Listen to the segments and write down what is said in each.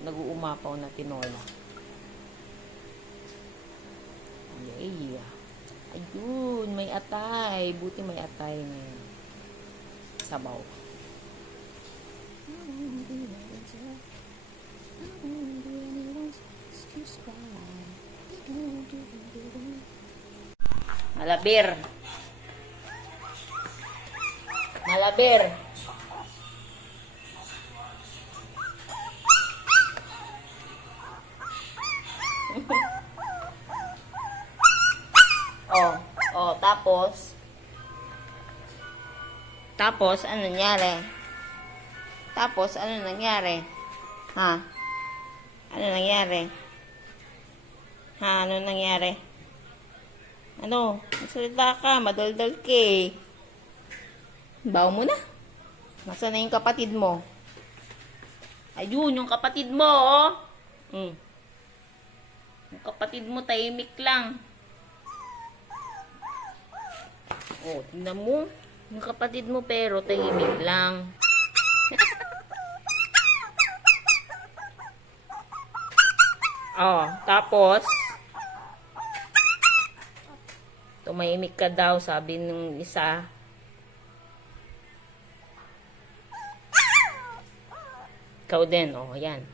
Nag-uumapaw na tinola. Yay. Ayun, may atay. Buti may atay ngayon. Sabaw. Malabir. Malabir. Tapos, ano nangyari? Ha? Ano nangyari? Ano nangyari? Ano? Magsalita ka, madaldal ka eh. Baw mo na. Nasaan na yung kapatid mo? Ayun, yung kapatid mo, oh. Yung kapatid mo, tahimik lang. Oh, tingnan mo. Yung kapatid mo, pero tahimik lang. Oh, tapos, tumahimik ka daw, sabi nung isa. Ikaw din, oh, yan.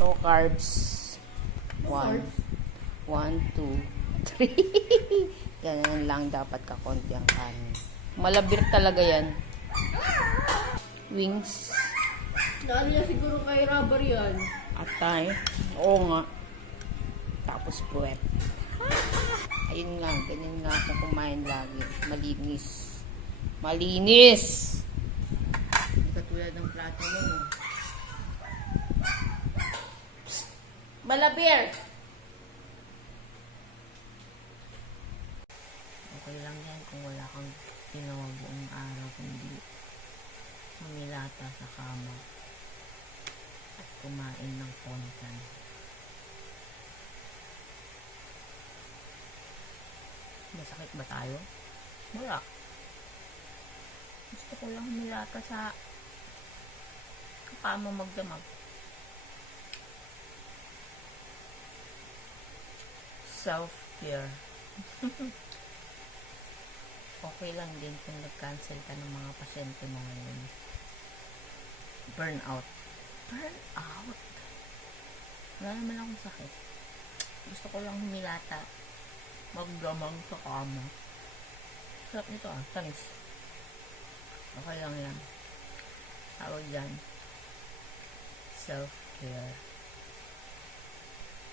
No carbs. 1, 2, 3. Ganyan lang dapat kakonti ang kanin. Malabir talaga yan. Wings. Dahil niya siguro kay rubber yan. Atay. Oo nga. Tapos puwet. Ayun nga, ganyan nga ako kumain lagi. Malinis. Malinis! Hindi katulad ng plato mo. Malabir! Okay lang yan kung wala kang ginawa buong araw, kundi mamilata sa kama at kumain ng kontan. Masakit ba tayo? Wala. Gusto ko lang humilata sa kama magdamag. Self-care. Okay lang din kung nag-cancel ka ng mga pasyente mo ngayon. Burnout. Burnout? Wala naman akong sakit. Gusto ko lang humilata. Magdamag sa kama. Sarap nito ah. Tamis. Okay lang yan. Tawag dyan. Self-care.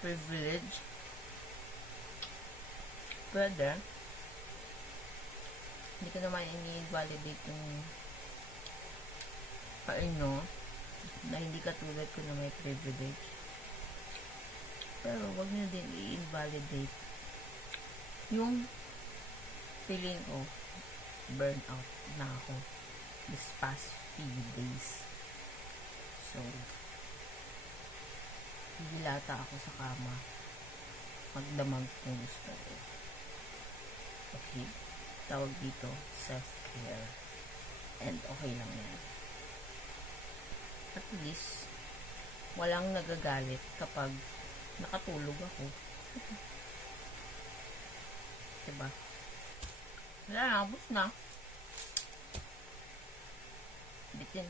Privilege. Pwede. Hindi ko naman ini-validate yung paano na hindi katulad ko na may privilege. Pero wag nyo din i-invalidate yung feeling ko burnout na ako this past few days. So, hilata ako sa kama. Magdamag kung gusto ko. Okay. Tawag dito, self-care. And okay lang yan. At least, walang nagagalit kapag nakatulog ako. Diba? Wala na, abos na. Bitin.